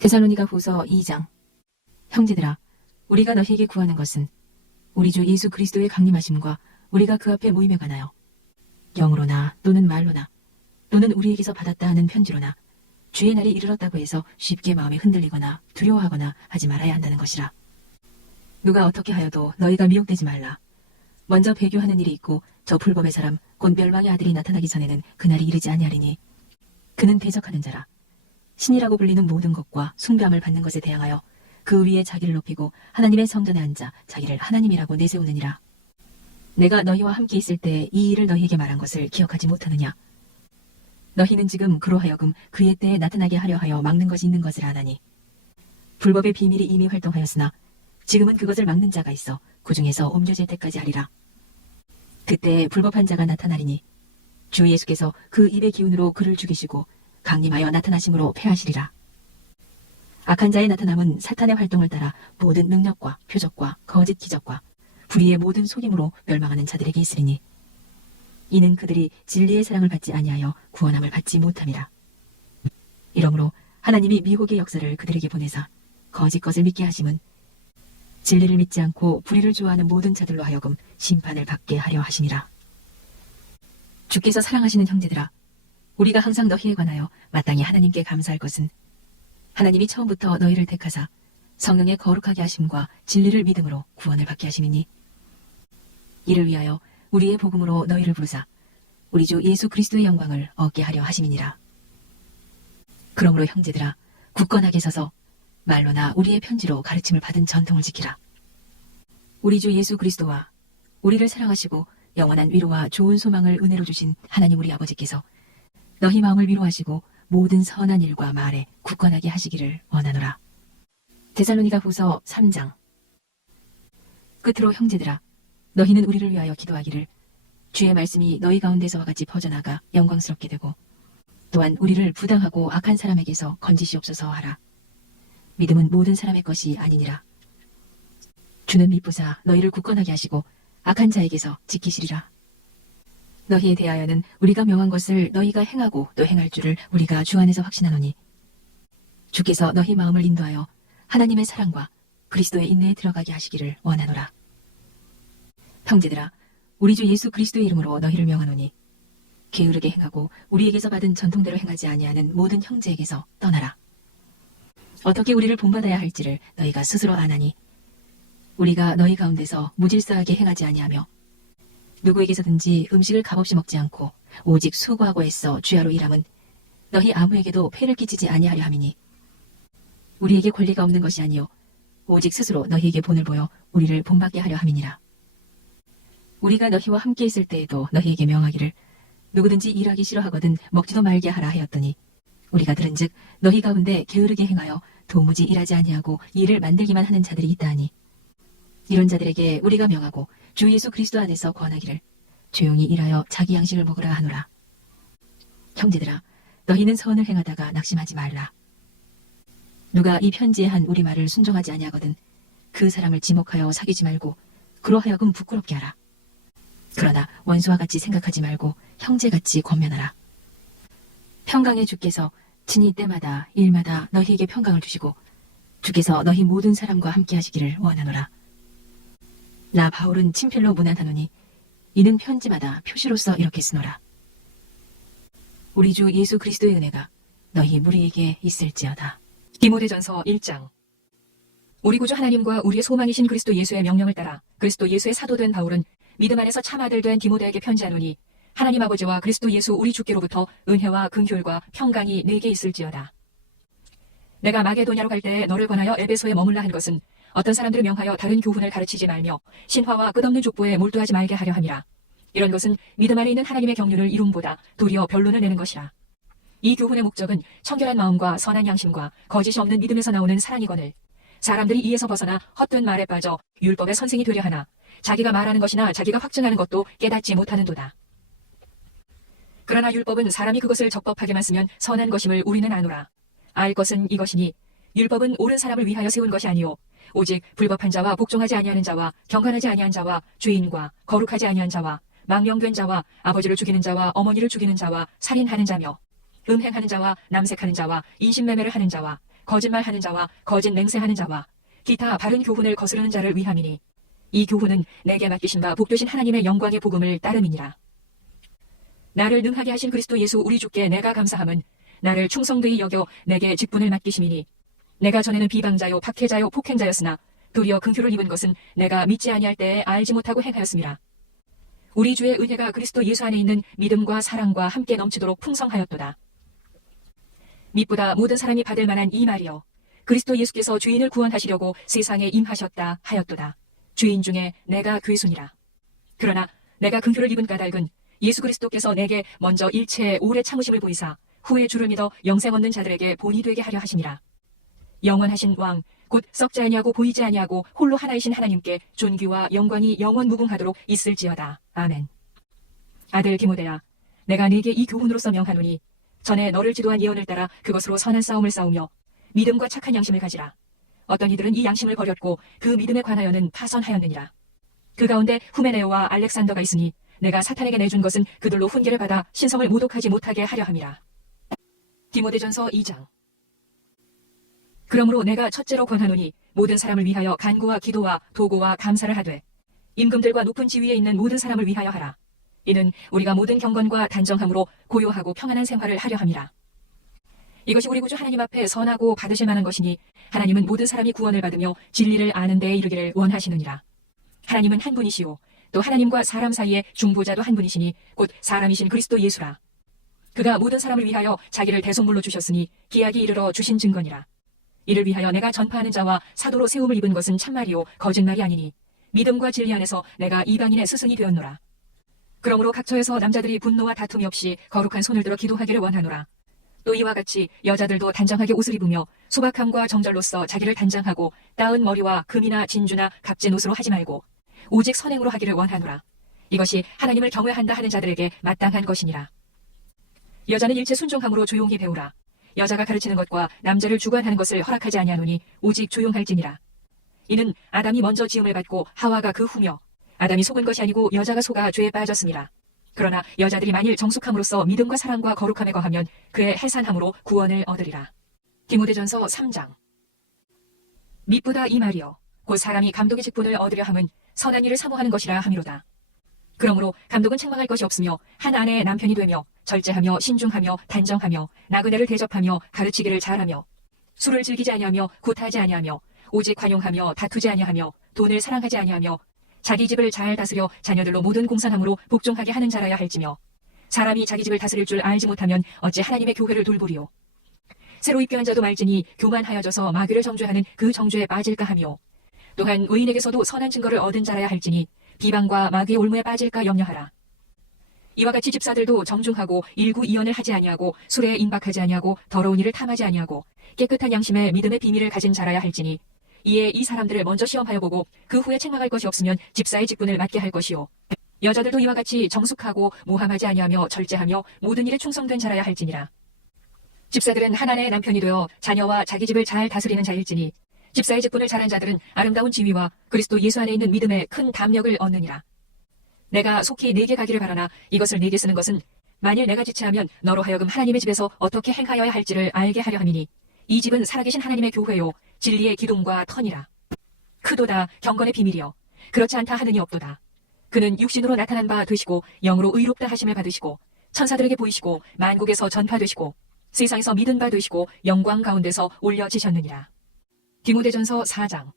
데살로니가 후서 2장. 형제들아, 우리가 너희에게 구하는 것은 우리 주 예수 그리스도의 강림하심과 우리가 그 앞에 모임에 관하여 영으로나 또는 말로나 또는 우리에게서 받았다 하는 편지로나 주의 날이 이르렀다고 해서 쉽게 마음이 흔들리거나 두려워하거나 하지 말아야 한다는 것이라. 누가 어떻게 하여도 너희가 미혹되지 말라. 먼저 배교하는 일이 있고 저 불법의 사람 곧 멸망의 아들이 나타나기 전에는 그날이 이르지 아니하리니 그는 대적하는 자라. 신이라고 불리는 모든 것과 숭배함을 받는 것에 대항하여 그 위에 자기를 높이고 하나님의 성전에 앉아 자기를 하나님이라고 내세우느니라. 내가 너희와 함께 있을 때 이 일을 너희에게 말한 것을 기억하지 못하느냐. 너희는 지금 그로 하여금 그의 때에 나타나게 하려 하여 막는 것이 있는 것을 아나니 불법의 비밀이 이미 활동하였으나 지금은 그것을 막는 자가 있어 그 중에서 옮겨질 때까지 하리라. 그때 불법한 자가 나타나리니 주 예수께서 그 입의 기운으로 그를 죽이시고 강림하여 나타나심으로 패하시리라. 악한 자의 나타남은 사탄의 활동을 따라 모든 능력과 표적과 거짓 기적과 불의의 모든 속임으로 멸망하는 자들에게 있으리니 이는 그들이 진리의 사랑을 받지 아니하여 구원함을 받지 못함이라. 이러므로 하나님이 미혹의 역사를 그들에게 보내사 거짓 것을 믿게 하심은 진리를 믿지 않고 불의를 좋아하는 모든 자들로 하여금 심판을 받게 하려 하심이라. 주께서 사랑하시는 형제들아, 우리가 항상 너희에 관하여 마땅히 하나님께 감사할 것은 하나님이 처음부터 너희를 택하사 성령의 거룩하게 하심과 진리를 믿음으로 구원을 받게 하심이니 이를 위하여 우리의 복음으로 너희를 부르사 우리 주 예수 그리스도의 영광을 얻게 하려 하심이니라. 그러므로 형제들아, 굳건하게 서서 말로나 우리의 편지로 가르침을 받은 전통을 지키라. 우리 주 예수 그리스도와 우리를 사랑하시고 영원한 위로와 좋은 소망을 은혜로 주신 하나님 우리 아버지께서 너희 마음을 위로하시고 모든 선한 일과 말에 굳건하게 하시기를 원하노라. 데살로니가 후서 3장. 끝으로 형제들아, 너희는 우리를 위하여 기도하기를 주의 말씀이 너희 가운데서와 같이 퍼져나가 영광스럽게 되고 또한 우리를 부당하고 악한 사람에게서 건지시옵소서 하라. 믿음은 모든 사람의 것이 아니니라. 주는 미쁘사 너희를 굳건하게 하시고 악한 자에게서 지키시리라. 너희에 대하여는 우리가 명한 것을 너희가 행하고 또 행할 줄을 우리가 주 안에서 확신하노니 주께서 너희 마음을 인도하여 하나님의 사랑과 그리스도의 인내에 들어가게 하시기를 원하노라. 형제들아, 우리 주 예수 그리스도의 이름으로 너희를 명하노니 게으르게 행하고 우리에게서 받은 전통대로 행하지 아니하는 모든 형제에게서 떠나라. 어떻게 우리를 본받아야 할지를 너희가 스스로 아나니 우리가 너희 가운데서 무질서하게 행하지 아니하며 누구에게서든지 음식을 값없이 먹지 않고 오직 수고하고 애써 주야로 일함은 너희 아무에게도 폐를 끼치지 아니하려 함이니 우리에게 권리가 없는 것이 아니요 오직 스스로 너희에게 본을 보여 우리를 본받게 하려 함이니라. 우리가 너희와 함께 있을 때에도 너희에게 명하기를 누구든지 일하기 싫어하거든 먹지도 말게 하라 하였더니 우리가 들은즉 너희 가운데 게으르게 행하여 도무지 일하지 아니하고 일을 만들기만 하는 자들이 있다하니 이런 자들에게 우리가 명하고 주 예수 그리스도 안에서 권하기를 조용히 일하여 자기 양식을 먹으라 하노라. 형제들아, 너희는 선을 행하다가 낙심하지 말라. 누가 이 편지에 한 우리 말을 순종하지 아니하거든 그 사람을 지목하여 사귀지 말고 그로 하여금 부끄럽게 하라. 그러나 원수와 같이 생각하지 말고 형제같이 권면하라. 평강의 주께서 친히 때마다 일마다 너희에게 평강을 주시고 주께서 너희 모든 사람과 함께 하시기를 원하노라. 나 바울은 친필로 문안하노니 이는 편지마다 표시로서 이렇게 쓰노라. 우리 주 예수 그리스도의 은혜가 너희 무리에게 있을지어다. 디모데전서 1장. 우리 구주 하나님과 우리의 소망이신 그리스도 예수의 명령을 따라 그리스도 예수의 사도된 바울은 믿음 안에서 참 아들 된 디모데에게 편지하노니 하나님 아버지와 그리스도 예수 우리 주께로부터 은혜와 긍휼과 평강이 네게 있을지어다. 내가 마게도냐로 갈 때에 너를 권하여 에베소에 머물라 한 것은 어떤 사람들을 명하여 다른 교훈을 가르치지 말며 신화와 끝없는 족보에 몰두하지 말게 하려 함이라. 이런 것은 믿음 안에 있는 하나님의 경륜을 이룸보다 도리어 변론을 내는 것이라. 이 교훈의 목적은 청결한 마음과 선한 양심과 거짓이 없는 믿음에서 나오는 사랑이거늘 사람들이 이에서 벗어나 헛된 말에 빠져 율법의 선생이 되려 하나 자기가 말하는 것이나 자기가 확증하는 것도 깨닫지 못하는도다. 그러나 율법은 사람이 그것을 적법하게만 쓰면 선한 것임을 우리는 아노라. 알 것은 이것이니 율법은 옳은 사람을 위하여 세운 것이 아니요 오직 불법한 자와 복종하지 아니하는 자와 경건하지 아니한 자와 죄인과 거룩하지 아니한 자와 망령된 자와 아버지를 죽이는 자와 어머니를 죽이는 자와 살인하는 자며 음행하는 자와 남색하는 자와 인신매매를 하는 자와 거짓말하는 자와 거짓 맹세하는 자와 기타 바른 교훈을 거스르는 자를 위함이니 이 교훈은 내게 맡기신 바 복되신 하나님의 영광의 복음을 따름이니라. 나를 능하게 하신 그리스도 예수 우리 주께 내가 감사함은 나를 충성되이 여겨 내게 직분을 맡기심이니 내가 전에는 비방자요 박해자요 폭행자였으나 도리어 긍휼을 입은 것은 내가 믿지 아니할 때에 알지 못하고 행하였음이라. 우리 주의 은혜가 그리스도 예수 안에 있는 믿음과 사랑과 함께 넘치도록 풍성하였도다. 밉보다 모든 사람이 받을 만한 이 말이여 그리스도 예수께서 주인을 구원하시려고 세상에 임하셨다 하였도다. 주인 중에 내가 괴순이라. 그러나 내가 긍휼을 입은 까닭은 예수 그리스도께서 내게 먼저 일체의 오래 참으심을 보이사 후에 주를 믿어 영생 얻는 자들에게 본이 되게 하려 하심이라. 영원하신 왕 곧 썩지 아니하고 보이지 아니하고 홀로 하나이신 하나님께 존귀와 영광이 영원 무궁하도록 있을지어다. 아멘. 아들 디모데야, 내가 네게 이 교훈으로서 명하노니 전에 너를 지도한 예언을 따라 그것으로 선한 싸움을 싸우며 믿음과 착한 양심을 가지라. 어떤 이들은 이 양심을 버렸고 그 믿음에 관하여는 파선하였느니라. 그 가운데 후메네오와 알렉산더가 있으니 내가 사탄에게 내준 것은 그들로 훈계를 받아 신성을 모독하지 못하게 하려 함이라. 디모데전서 2장. 그러므로 내가 첫째로 권하노니 모든 사람을 위하여 간구와 기도와 도고와 감사를 하되 임금들과 높은 지위에 있는 모든 사람을 위하여 하라. 이는 우리가 모든 경건과 단정함으로 고요하고 평안한 생활을 하려 함이라. 이것이 우리 구주 하나님 앞에 선하고 받으실 만한 것이니 하나님은 모든 사람이 구원을 받으며 진리를 아는 데에 이르기를 원하시느니라. 하나님은 한 분이시오 또 하나님과 사람 사이에 중보자도 한 분이시니 곧 사람이신 그리스도 예수라. 그가 모든 사람을 위하여 자기를 대속물로 주셨으니 기약이 이르러 주신 증거니라. 이를 위하여 내가 전파하는 자와 사도로 세움을 입은 것은 참말이요 거짓말이 아니니 믿음과 진리 안에서 내가 이방인의 스승이 되었노라. 그러므로 각처에서 남자들이 분노와 다툼이 없이 거룩한 손을 들어 기도하기를 원하노라. 또 이와 같이 여자들도 단정하게 옷을 입으며 소박함과 정절로서 자기를 단장하고 따은 머리와 금이나 진주나 값진 옷으로 하지 말고 오직 선행으로 하기를 원하노라. 이것이 하나님을 경외한다 하는 자들에게 마땅한 것이니라. 여자는 일체 순종함으로 조용히 배우라. 여자가 가르치는 것과 남자를 주관하는 것을 허락하지 아니하노니 오직 조용할지니라. 이는 아담이 먼저 지음을 받고 하와가 그 후며 아담이 속은 것이 아니고 여자가 속아 죄에 빠졌습니다. 그러나 여자들이 만일 정숙함으로써 믿음과 사랑과 거룩함에 거하면 그의 해산함으로 구원을 얻으리라. 디모데전서 3장. 밉보다 이 말이여 곧 사람이 감독의 직분을 얻으려 함은 선한 일을 사모하는 것이라 함이로다. 그러므로 감독은 책망할 것이 없으며 한 아내의 남편이 되며 절제하며 신중하며 단정하며 나그네를 대접하며 가르치기를 잘하며 술을 즐기지 아니하며 구타하지 아니하며 오직 관용하며 다투지 아니하며 돈을 사랑하지 아니하며 자기 집을 잘 다스려 자녀들로 모든 공산함으로 복종하게 하는 자라야 할지며 사람이 자기 집을 다스릴 줄 알지 못하면 어찌 하나님의 교회를 돌보리요. 새로 입교한 자도 말지니 교만하여져서 마귀를 정죄하는 그 정죄에 빠질까 하며 또한 의인에게서도 선한 증거를 얻은 자라야 할지니 비방과 마귀의 올무에 빠질까 염려하라. 이와 같이 집사들도 정중하고 일구이연을 하지 아니하고 술에 임박하지 아니하고 더러운 일을 탐하지 아니하고 깨끗한 양심에 믿음의 비밀을 가진 자라야 할지니 이에 이 사람들을 먼저 시험하여 보고 그 후에 책망할 것이 없으면 집사의 직분을 맡게 할 것이요. 여자들도 이와 같이 정숙하고 모함하지 아니하며 절제하며 모든 일에 충성된 자라야 할지니라. 집사들은 하나님의 남편이 되어 자녀와 자기 집을 잘 다스리는 자일지니 집사의 직분을 잘한 자들은 아름다운 지위와 그리스도 예수 안에 있는 믿음에 큰 담력을 얻느니라. 내가 속히 네게 가기를 바라나 이것을 네게 쓰는 것은 만일 내가 지체하면 너로 하여금 하나님의 집에서 어떻게 행하여야 할지를 알게 하려 함이니 이 집은 살아계신 하나님의 교회요 진리의 기둥과 터니라. 크도다 경건의 비밀이여 그렇지 않다 하느니 없도다. 그는 육신으로 나타난 바 되시고 영으로 의롭다 하심을 받으시고 천사들에게 보이시고 만국에서 전파되시고 세상에서 믿은 바 되시고 영광 가운데서 올려지셨느니라. 디모데전서 4장.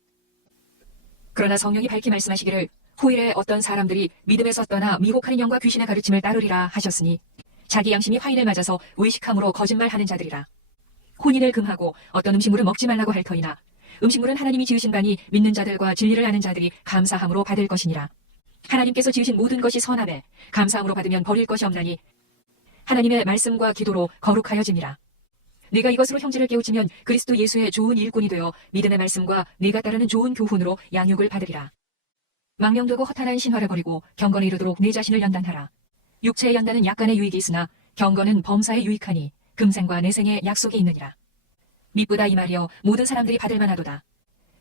그러나 성령이 밝히 말씀하시기를 후일에 어떤 사람들이 믿음에서 떠나 미혹하는 영과 귀신의 가르침을 따르리라 하셨으니 자기 양심이 화인을 맞아서 의식함으로 거짓말하는 자들이라. 혼인을 금하고 어떤 음식물을 먹지 말라고 할 터이나 음식물은 하나님이 지으신 바니 믿는 자들과 진리를 아는 자들이 감사함으로 받을 것이니라. 하나님께서 지으신 모든 것이 선하되 감사함으로 받으면 버릴 것이 없나니 하나님의 말씀과 기도로 거룩하여짐이라. 네가 이것으로 형제를 깨우치면 그리스도 예수의 좋은 일꾼이 되어 믿음의 말씀과 네가 따르는 좋은 교훈으로 양육을 받으리라. 망령되고 허탄한 신화를 버리고 경건에 이르도록 네 자신을 연단하라. 육체의 연단은 약간의 유익이 있으나 경건은 범사에 유익하니 금생과 내생의 약속이 있느니라. 밉보다 이 말이여 모든 사람들이 받을 만하도다.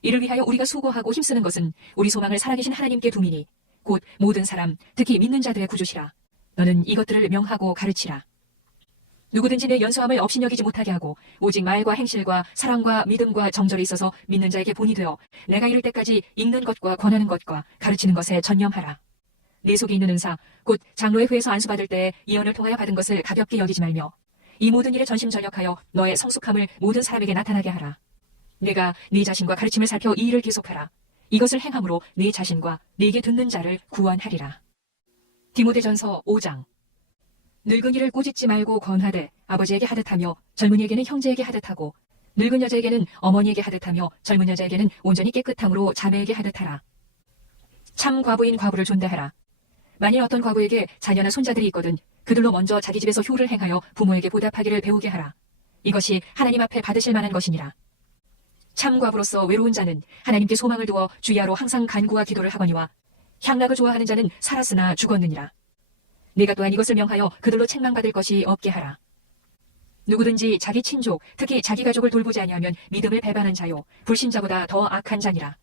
이를 위하여 우리가 수고하고 힘쓰는 것은 우리 소망을 살아계신 하나님께 두미니 곧 모든 사람 특히 믿는 자들의 구주시라. 너는 이것들을 명하고 가르치라. 누구든지 내 연소함을 업신여기지 못하게 하고 오직 말과 행실과 사랑과 믿음과 정절이 있어서 믿는 자에게 본이 되어 내가 이를 때까지 읽는 것과 권하는 것과 가르치는 것에 전념하라. 네 속에 있는 은사 곧 장로의 후에서 안수받을 때에 예언을 통하여 받은 것을 가볍게 여기지 말며 이 모든 일에 전심전력하여 너의 성숙함을 모든 사람에게 나타나게 하라. 내가 네 자신과 가르침을 살펴 이 일을 계속하라. 이것을 행함으로 네 자신과 네게 듣는 자를 구원하리라. 디모데전서 5장. 늙은이를 꾸짖지 말고 권하되 아버지에게 하듯하며 젊은이에게는 형제에게 하듯하고 늙은 여자에게는 어머니에게 하듯하며 젊은 여자에게는 온전히 깨끗함으로 자매에게 하듯하라. 참 과부인 과부를 존대하라. 만일 어떤 과부에게 자녀나 손자들이 있거든 그들로 먼저 자기 집에서 효를 행하여 부모에게 보답하기를 배우게 하라. 이것이 하나님 앞에 받으실 만한 것이니라. 참 과부로서 외로운 자는 하나님께 소망을 두어 주야로 항상 간구와 기도를 하거니와 향락을 좋아하는 자는 살았으나 죽었느니라. 네가 또한 이것을 명하여 그들로 책망받을 것이 없게 하라. 누구든지 자기 친족, 특히 자기 가족을 돌보지 아니하면 믿음을 배반한 자요 불신자보다 더 악한 자니라.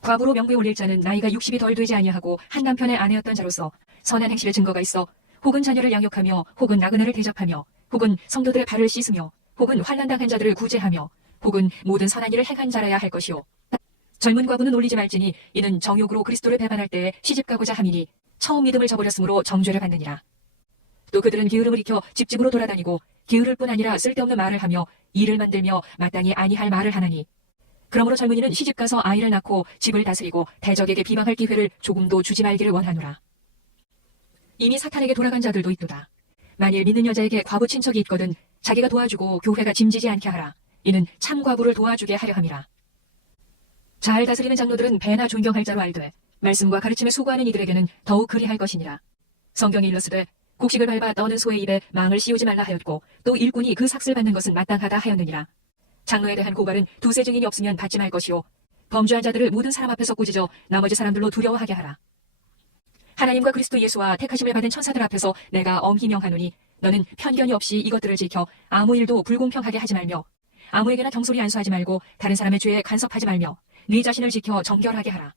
과부로 명부에 올릴 자는 나이가 60이 덜 되지 아니하고 한 남편의 아내였던 자로서 선한 행실의 증거가 있어 혹은 자녀를 양육하며 혹은 나그네를 대접하며 혹은 성도들의 발을 씻으며 혹은 환난당한 자들을 구제하며 혹은 모든 선한 일을 행한 자라야 할 것이요. 젊은 과부는 올리지 말지니 이는 정욕으로 그리스도를 배반할 때에 시집가고자 함이니 처음 믿음을 저버렸으므로 정죄를 받느니라. 또 그들은 게으름을 익혀 집집으로 돌아다니고 게으를 뿐 아니라 쓸데없는 말을 하며 일을 만들며 마땅히 아니할 말을 하나니 그러므로 젊은이는 시집가서 아이를 낳고 집을 다스리고 대적에게 비방할 기회를 조금도 주지 말기를 원하노라. 이미 사탄에게 돌아간 자들도 있도다. 만일 믿는 여자에게 과부 친척이 있거든 자기가 도와주고 교회가 짐지지 않게 하라. 이는 참 과부를 도와주게 하려 함이라. 잘 다스리는 장로들은 배나 존경할 자로 알되 말씀과 가르침에 수고하는 이들에게는 더욱 그리할 것이니라. 성경이 일렀으되 곡식을 밟아 떠는 소의 입에 망을 씌우지 말라 하였고 또 일꾼이 그 삭슬 받는 것은 마땅하다 하였느니라. 장로에 대한 고발은 두세 증인이 없으면 받지 말 것이요 범죄한 자들을 모든 사람 앞에서 꾸짖어 나머지 사람들로 두려워하게 하라. 하나님과 그리스도 예수와 택하심을 받은 천사들 앞에서 내가 엄히 명하노니 너는 편견이 없이 이것들을 지켜 아무 일도 불공평하게 하지 말며 아무에게나 경솔히 안수하지 말고 다른 사람의 죄에 간섭하지 말며 네 자신을 지켜 정결하게 하라.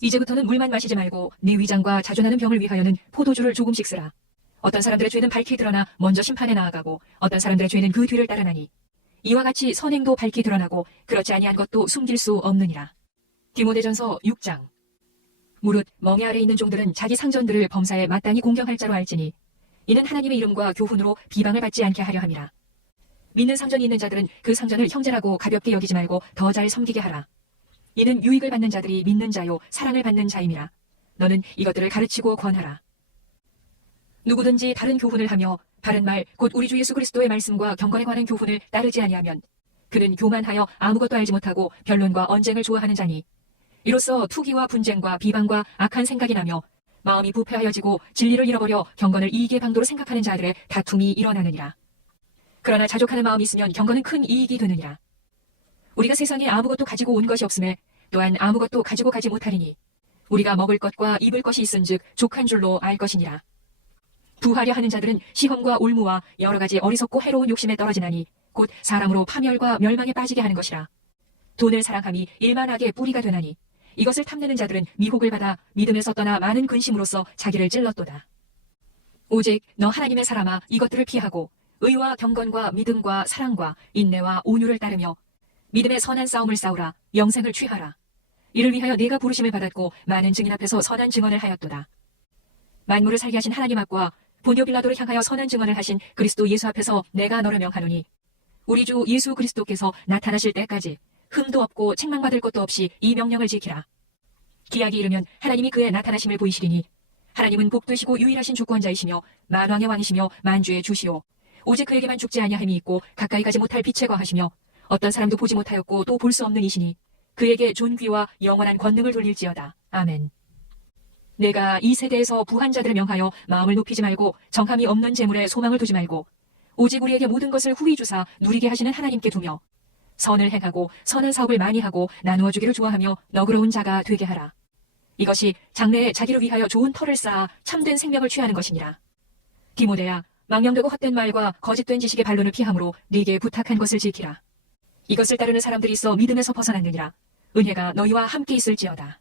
이제부터는 물만 마시지 말고 네 위장과 자존하는 병을 위하여는 포도주를 조금씩 쓰라. 어떤 사람들의 죄는 밝히 드러나 먼저 심판에 나아가고 어떤 사람들의 죄는 그 뒤를 따르나니 이와 같이 선행도 밝히 드러나고 그렇지 아니한 것도 숨길 수 없느니라. 디모데전서 6장. 무릇 멍에 아래 있는 종들은 자기 상전들을 범사에 마땅히 공경할 자로 알지니 이는 하나님의 이름과 교훈으로 비방을 받지 않게 하려 함이라. 믿는 상전이 있는 자들은 그 상전을 형제라고 가볍게 여기지 말고 더 잘 섬기게 하라. 이는 유익을 받는 자들이 믿는 자요 사랑을 받는 자임이라. 너는 이것들을 가르치고 권하라. 누구든지 다른 교훈을 하며 바른 말 곧 우리 주 예수 그리스도의 말씀과 경건에 관한 교훈을 따르지 아니하면 그는 교만하여 아무것도 알지 못하고 변론과 언쟁을 좋아하는 자니 이로써 투기와 분쟁과 비방과 악한 생각이 나며 마음이 부패하여지고 진리를 잃어버려 경건을 이익의 방도로 생각하는 자들의 다툼이 일어나느니라. 그러나 자족하는 마음이 있으면 경건은 큰 이익이 되느니라. 우리가 세상에 아무것도 가지고 온 것이 없음에 또한 아무것도 가지고 가지 못하리니 우리가 먹을 것과 입을 것이 있은즉 족한 줄로 알 것이니라. 부하려 하는 자들은 시험과 올무와 여러 가지 어리석고 해로운 욕심에 떨어지나니 곧 사람으로 파멸과 멸망에 빠지게 하는 것이라. 돈을 사랑함이 일만하게 뿌리가 되나니 이것을 탐내는 자들은 미혹을 받아 믿음에서 떠나 많은 근심으로써 자기를 찔렀도다. 오직 너 하나님의 사람아 이것들을 피하고 의와 경건과 믿음과 사랑과 인내와 온유를 따르며 믿음의 선한 싸움을 싸우라. 영생을 취하라. 이를 위하여 네가 부르심을 받았고 많은 증인 앞에서 선한 증언을 하였도다. 만물을 살게 하신 하나님 앞과 본요 빌라도를 향하여 선한 증언을 하신 그리스도 예수 앞에서 내가 너를 명하노니 우리 주 예수 그리스도께서 나타나실 때까지 흠도 없고 책망받을 것도 없이 이 명령을 지키라. 기약이 이르면 하나님이 그의 나타나심을 보이시리니 하나님은 복되시고 유일하신 주권자이시며 만왕의 왕이시며 만주의 주시오. 오직 그에게만 죽지 아니함이 있고 가까이 가지 못할 빛에 거하시며 어떤 사람도 보지 못하였고 또 볼 수 없는 이시니 그에게 존귀와 영원한 권능을 돌릴지어다. 아멘. 내가 이 세대에서 부한 자들을 명하여 마음을 높이지 말고 정함이 없는 재물에 소망을 두지 말고 오직 우리에게 모든 것을 후히 주사 누리게 하시는 하나님께 두며 선을 행하고 선한 사업을 많이 하고 나누어 주기를 좋아하며 너그러운 자가 되게 하라. 이것이 장래에 자기를 위하여 좋은 터를 쌓아 참된 생명을 취하는 것이니라. 디모데야, 망령되고 헛된 말과 거짓된 지식의 반론을 피함으로 네게 부탁한 것을 지키라. 이것을 따르는 사람들이 있어 믿음에서 벗어났느니라. 은혜가 너희와 함께 있을지어다.